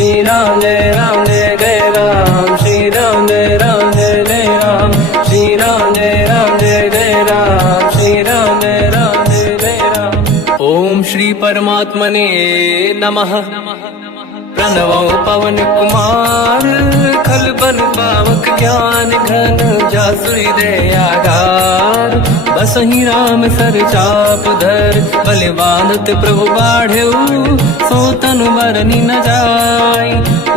श्री राम जय जय राम, श्री राम जय जय राम, श्री राम जय जय राम, श्री राम जय जय राम। ओम श्री परमात्मने नमः। प्रणवो पवन कुमार, खल बल पावक ज्ञान घन, जासुरी दयागार। बसहि राम सर चाप धर, बलवानत प्रभु बाढ़ऊ, सो तनु मरनी न जाय।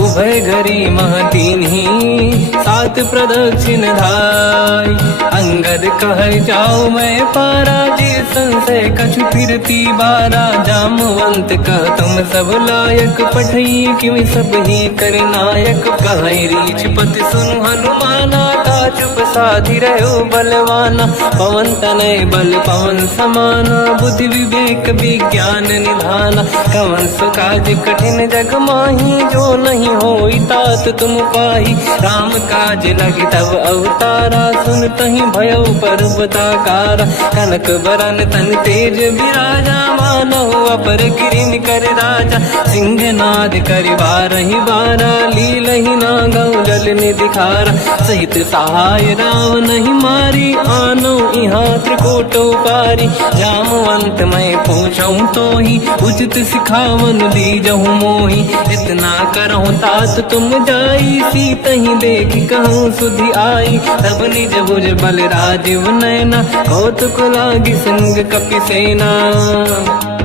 उभय घरी मह दीन्ही, सात प्रदक्षिण धाय। अंगद कह जाओ मैं पारा, जे संशय कछु फिरती बारा। जामवंत कह तुम सब लायक, पठई किमि सब ही कर नायक। कहीं रीछ पति सुनु हनुमाना, चुप साधि रहो बलवाना। पवन तनय बल पवन समाना, बुद्धि विवेक विज्ञान निधाना। कवन सो काज कठिन जग माही, जो नहीं होई तात तुम पाही। राम काज लगी तब अवतारा, सुन तहि भयउ पर्वताकारा। कनक बरन तन तेज विराजा, मानहु अपर गिरिन कर राजा। सिंहनाद करि बारहि बारा, लीलहि नागौ जल निधिखारा। सहित सहाय राव नहीं मारी, आनो यहाँ त्रिकोटो पारी। जामवंत मैं पूछऊं तो ही, उचित सिखावन दीजहु मोही। इतना करहु तात तुम जाई, सीतहि देखि कहूँ सुधि आई। तब निज भुज बल राजीव नैना, कौतुक लागी संग कपिसेना।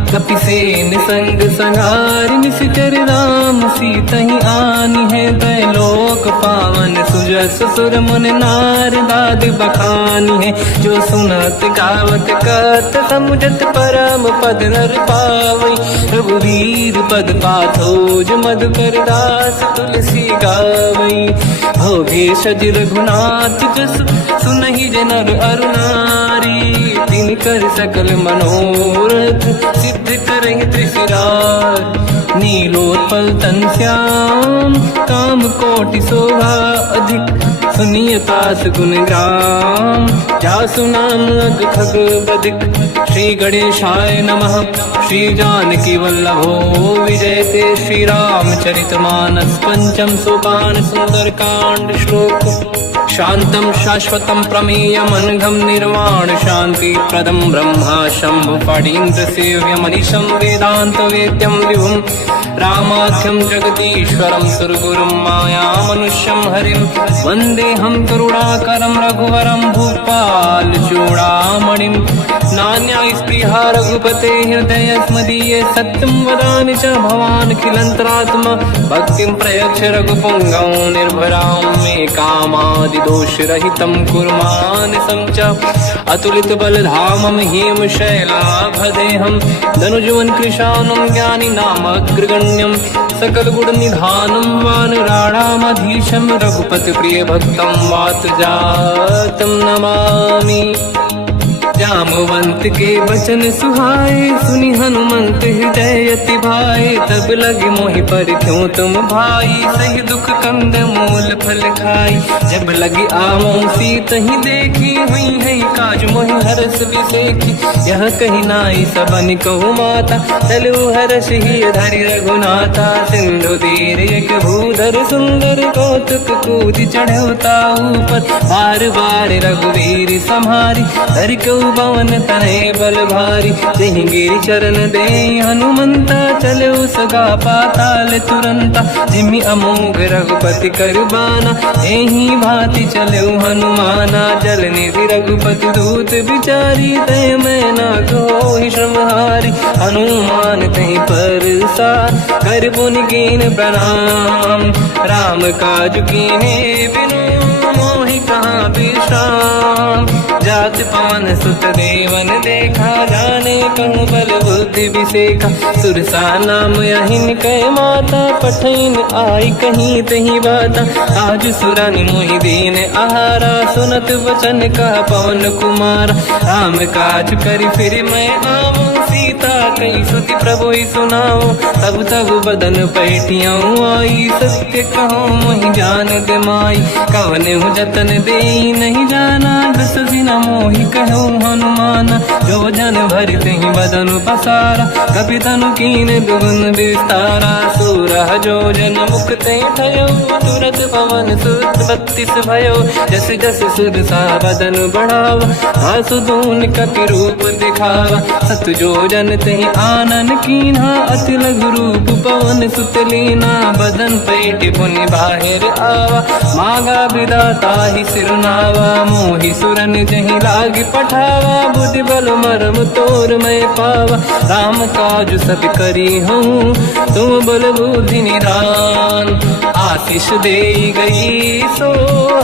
कपिसेन संग संहारि, निशिचर राम सीतहि आनी है। दैलोक पावन सुजस सुर मुन नार, दाद बखानी है। जो सुनत गावत कत, समुझत परम पद नर पावई। रघुवीर पद पाथोज, मधुकर दास तुलसी गावई। भोगे सज रघुनाथ जस, सुनहि जनर अरु नारी। तिन कर सकल मनोरथ, सिद्ध करहि त्रिशिरार। नीलोत्पल तन श्याम, काम कोटि शोभा अधिक। सुनिय पास गुण ग्राम, जासु नाम अग खग बदिक। श्री गणेशाय नमः। श्री जानकी वल्लभो विजयते, श्री रामचरित मानस। पंचम सोपान सुंदर कांड श्लोक। शांतं शाश्वतं प्रमेयम्, अनघं निर्वाण शांति प्रदं। ब्रह्मा शंभु फणीन्द्र सेव्यम्, मनीषं वेदांत वेद्यं विभुम्। रामाख्यं जगदीश्वरं, सुरगुरुं मायामनुष्यं हरिं। वन्देऽहं करुणाकरं रघुवरं, भूपाल चूडामणिं। नान्या स्पृहा रघुपते हृदय स्मदीये, सत्यं वदामि च भवानखिलन्तरात्मा। भक्तिं प्रयच्छ रघुपुङ्गं, निर्भरां मे कामादिदोषरहितं कुर्मानसं च। अतुलित बलधामं हेमशैलाभदेहं, धनुजवन कृशानं ज्ञानी नामग्रगण्यं। सकल गुण निधानं वानराणामधीशं, रघुपति प्रिय भक्तं वात जातं नमामि। जामवंत के वचन सुहाए, सुनि हनुमंत हृदय अति भाए। तब लगे मोहि पर क्यों तुम भाई, सही दुख कंद मूल फल खाई। जब लगी आवों सीतहि देखी, हुई है काज मोहि हरस बिसेखी। यह कही नाई सबन कहु माता, चलु हरष ही धरि रघुनाथा। सिंधु तीर एक भूधर सुंदर, कौतुक कूदि चढ़ौता ऊपर। बार बार रघुवीर सम्हारी, धरि कऊ पवन तनय बल भारी। जहि गिरि चरण दे हनुमंता, चले सगा पाताल तुरंता। जिमि अमोघ रघुपति कर बाना, एहि भांति चले हनुमाना। जल निधि रघुपति दूत बिचारी, तय मैं ना कोहि श्रमहारी। हनुमान तहि परसा, कर पुनि कीन प्रणाम। राम काज कीन्हे बिनु, मोहि कहाँ विश्राम। जात पवन सुत देवन देखा, जाने कहूँ बल बुद्धि विसेखा। सुरसा नाम यहिन कै माता, पठैन आई कहीं तही बाता। आज सुरनि मोहि दीन आहारा, सुनत वचन का पवन कुमार। राम काज करि फिर मैं आवूं, सीता कई सुति प्रभु सुनाओ। तब तब बदन पैठियाँ आई, सत्य कहो मोहि जान दे माई। कवन जतन दे नहीं जाना, दस दिन मोहि कहु हनुमान, जो जन भरते ही बदन पसारा, कपि तनु कीन दुगुन विस्तारा। सूरह जो जन मुख ते भयो, तुरत पवन सुत 32 भयो। जस जस सुध सा बदन बढ़ावा, आसु दून कपि रूप दिखावा। सत जो जन ते आनन कीन्हा, अति लघु रूप पवन सुत लीना। बदन पेट पुनि बाहिर आवा, मांगा विधाता ही सिरनावा। मोहि सुरन जहि लाग पठावा, बुद्धि बल मरम तोर मैं पावा। राम काज सब करी हूँ, तुम बल बुद्धि निधान। आशीष दे गई सो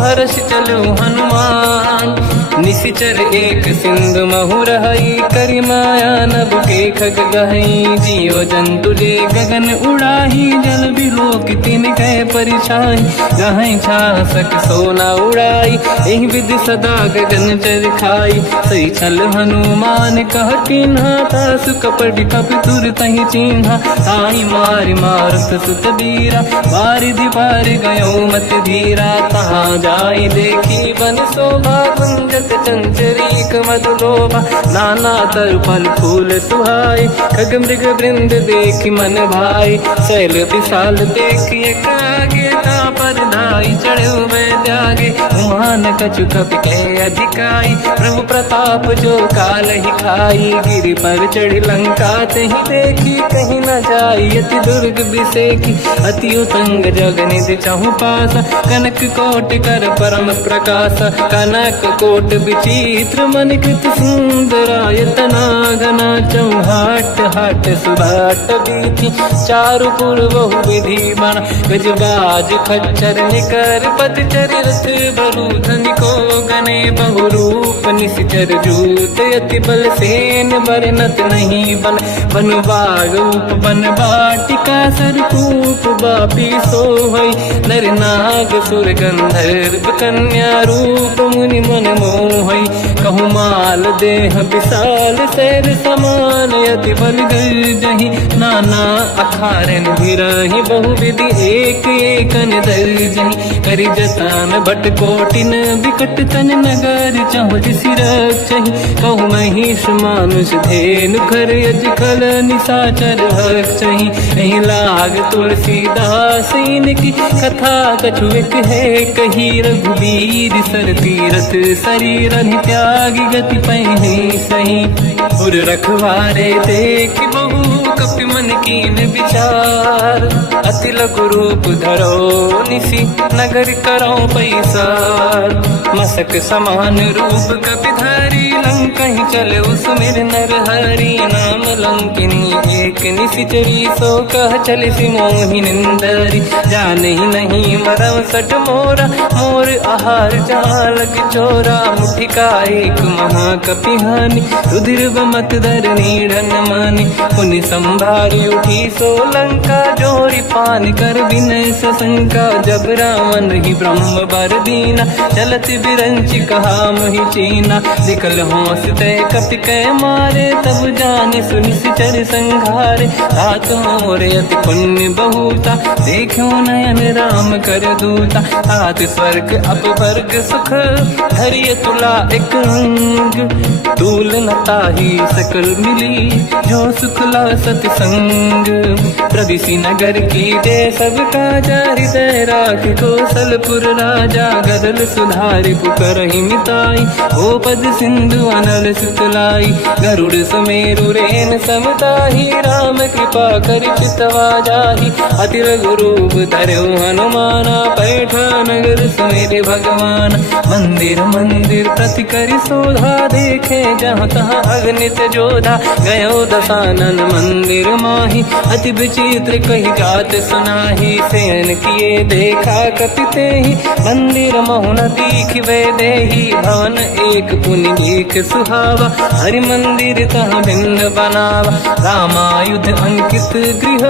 हर्ष चलो हनुमान। निशिचर एक सिंधु महु रहई, करि माया नभ के खग गहई। जीव जंतु ले गगन उड़ाही, जल बिलोक तिन कह परिछाई। गहई छासक सोना उड़ाई, एहि विधि सदा गगन चर खाई। सही छल हनुमान कह किन्हा, तासु कपट कपि तुर तहि चिन्हा। ताई मारि मारुत सुत बीरा, बारिधि पार गयो मत धीरा। तहाँ जाई देखी बन शोभा, कुंजत चंचरीक मधुलोभा। नाना तर फल फूल सुहाई, खग मृग वृंद देखि मन भाई। शैल विशाल देखिए कागे, पर धाई चढ़ो मैं त्यागे। उमान कछु कपि के अधिकाई, प्रभु प्रताप जो काल ही खाई। गिरि पर चढ़ी लंका ते ही देखी, कहीं न जाई अति दुर्ग बिसेकी। अति उतंग जग निधि चहु पासा, कनक कोट कर परम प्रकाश। कनक कोट विचित्र मन कृत सुंदरायतना घना। चौहाट हाट सुभाट बीथी, चारु पुर बहु विधि बना। गजबाज खच्चर निकर पतचर, रथ बरु धनिको गने बहु रूप। निशिचर जूत अति बल सेन, बरनत नहीं बन। बन बाग रूप बन बाटिका, सरकूप बापी सोहई। नर नाग सुर गंधर्व कन्या, रूप मुनि मन मोहई। कहु माल देह विशाल, शैल समान अति बल गर्जहि। नाना अखारन भिरहि, बहु विधि एक एकन दर्जहि। करि जतन भट कोटिन, विकट तन नगर चहु जिसि रक्षहि। कहु महिष मानुष धेनु, खर यज खल निशाचर भक्षहि। एहि लाग तुलसीदास इनकी, कथा कछु एक है कही। रघुबीर सर तीरथ शरीर, त्यागी गति पहि सही। उर रखवारे देख बहु, कपि मन कीन विचार। अति लघु रूप धरो निसी, नगर करो पैसार। मसक समान रूप कपि धारी, लंका ही चले उसमें नर हरि। नाम लंकिनी एक निशिचरी, सो कह चले सि मोहि निंदरी। जान ही नहीं मरम सट मोरा, मोर आहार जालक चोरा। मुठिका एक महाकपि हानि, रुधिर बमत धर नीढ़न मानि। पुनि संभारी उठी सो लंका, जोरी पान कर विनय सशंका। जब रावण ही ब्रह्म बर दीना, चलत बिरंच कहा मोहि चीना। निकल होश तय कपि कै मारे, तब जाने सुनिश्चर संघारे। तात मोर अति पुण्य बहुता, देखो नयन राम कर दूता। तात स्वर्ग अपवर्ग सुख, धरिय तुला एक अंग। तूल न ताहि सकल मिली, जो सुखला सतसंग। प्रदिशि नगर की जय सब काजा, हृदय राख कौशलपुर राजा। गदल सुधारि पुकारहि मिताई, ओ पद सिंधु अनल सुतलाई। गरुड़ सुमेरु रेन समताहि, राम कृपा कर चितवा जाहि। अति लघु रूप धरौ हनुमाना, पैठा नगर सुमेरे भगवान। मंदिर मंदिर प्रति करि शोधा, देखे जहाँ तहाँ अगणित जोधा। गयो दशानन मंदिर माहि, अति विचित्र कही जात सुनाहि। शयन किए देखा कपि तेहि, मंदिर महु न दीखिबे देहि। भवन एक पुनि देख सुहावा, हरि मंदिर तहाँ भिन्न बनावा। रामायुध अंकित गृह,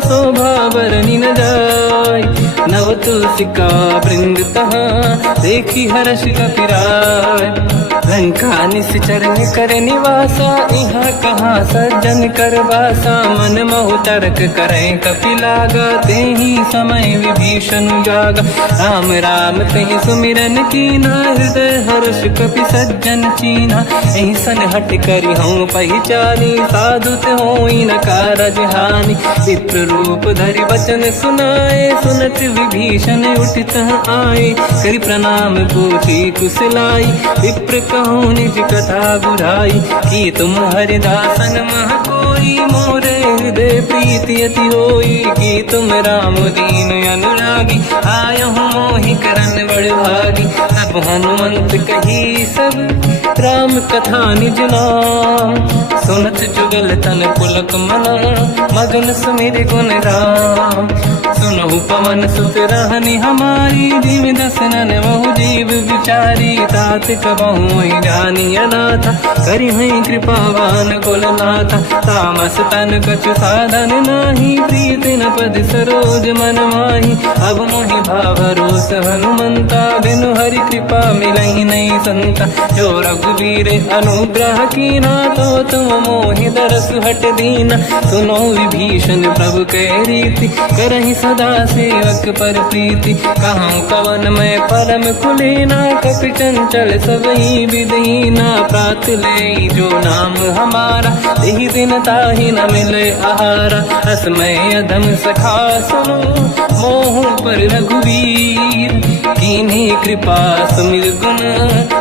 शोभा बरनि न जाय। नव तुलसिका वृंद तहाँ, देखी हर्ष कपि राय। लंका निश्चर कर निवासा, यहाँ कहाँ सज्जन कर वासा। मन महु तर्क करें कपिलागा, ते ही समय विभीषण जागा। राम राम तेहि सुमिरन कीना, हृदय हर्ष कपि सज्जन चीन्हा। ऐसन हट करि हूँ पहिचानी, साधु ते होई न कारज हानि। विप्र रूप धरि वचन सुनाए, सुनत विभीषण उठित आए। करि प्रणाम पूछी कुशलाई, विप्र कहूँ निज कथा बुझाई। कि तुम हरिदासन मह कोई, मोरे हृदय प्रीति अति होई। कि तुम राम दीन अनुरागी, आयहु मोहि करन बड़ भागी। तब हनुमंत कही सब राम कथा निज नाम, सुनत जुगल तन पुलक मना, मगन सुमिर गुण राम। सुनहु पवन सुत रहनि हमारी, जीव दसनन महु जीव विचारी। तात कबहु जानी अनाथा, करिहै कृपावान कुलनाथा। तामस तन कछु साधन नाही, प्रीति न पद सरोज मन माही। अब मोहि भावरोस हनुमंता, बिनु हरि कृपा मिलहि नहीं संता। जो रघुवीर अनुग्रह कीना, तो तुम मोहि दरस हट दीना। सुनो विभीषण प्रभु के रीति, करहि सदा सेवक पर प्रीति। कहूँ कवन मैं परम कुलीना, कपि चंचल सबहि विदहीना। प्रात ले जो नाम हमारा, यही दिन ताहि न मिले आहारा। असमय अधम सखा सुनो, मोह पर रघुवीर। कीन्ही कृपा सुमिर गुण,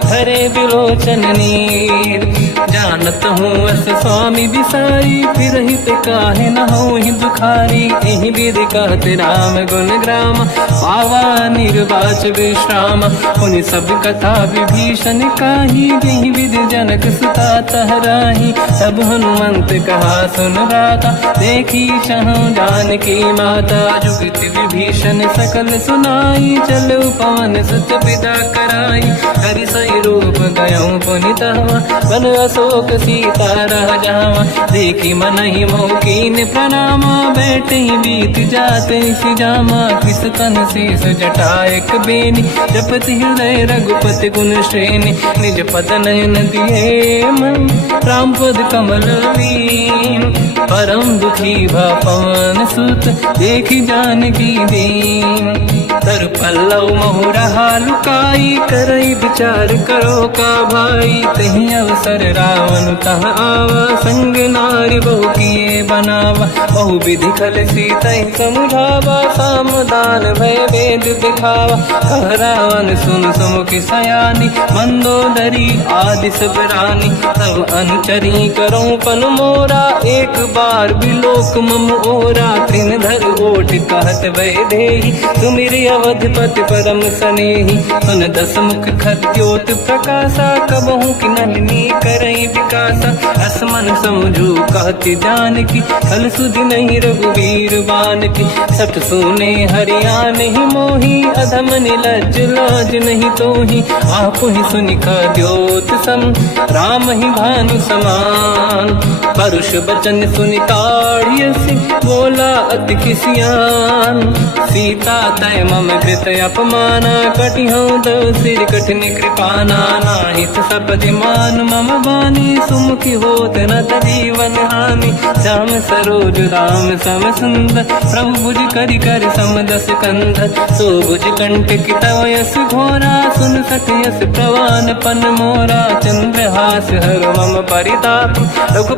हरे बिलोचन नीर। जानत हूँ अस स्वामी बिसारी, फिर हित काहे न होहि दुखारी। एहि विधि कहते राम गुण ग्राम, पावा निर्वाच विश्राम। पुनि सब कथा विभीषण काही, जेहि विधि जनक सुता तहराही। तब हनुमंत कहा सुन राता, देखी चहु जानकी माता। जुगति विभीषण सकल सुनाई, चलऊ पवन सुत पिता कराई। हरि सही रूप गयऊँ पुनितवा, बन अशोक सीता रह जावा। देखी मनहि मोह कीन प्रणामा, बैठे ही बीत जाते सिजामा। किस तन शेष जटायक बेनी, जपति हृदय रघुपति गुण श्रेणी। निज पद नयन दिए मन, राम पद कमल लीन। परम दुखी भा पवन सुत, देखी जानकी दीन। तर पल्लव महु रहा लुकाई, करई विचार करो का भाई। तहि अवसर रावण तह आवा, संग नारी बहु किए बनावा। बहु विधि खल सीतहि समुझावा, सामदान भय वेद दिखावा। कह रावण सुन सुमुखि सयानी, मंदोदरी आदि सब रानी। तब अनुचरी करो पन मोरा, एक बार बिलोक मम ओरा। तृण धर ओठ कहत भय देहि, सुमिरि अवधपति परम सनेहि। सुन दस मुख खद्योत प्रकाशा, कबहु कि नलिनी करई विकासा। असमन समझू कहति जानकी, खल सुधि नहीं रघुवीर बानकी। सठ सुने हरिया नहीं मोही, अधम निलज्ज लाज नहीं तोही। आपु ही सुनि खद्योत सम, राम ही भानु समान। परुष बचन सुनि ताड़ियसि, बोला अति किसियान। सीता तय मम कृत अपमाना, कटिहऊँ दो सिर कठिन कृपाना। नाहित सपदि मान मम बानी, सुमुखी होत न जीवन हानि। श्याम सरोज राम सम सुंदर, प्रभु भुज करि कर सम दस कंधर। सो भुज कंटक तव यस घोरा, सुन सत यस प्रवान पन मोरा। चंद्रहास हर मम परिताप, रघुपति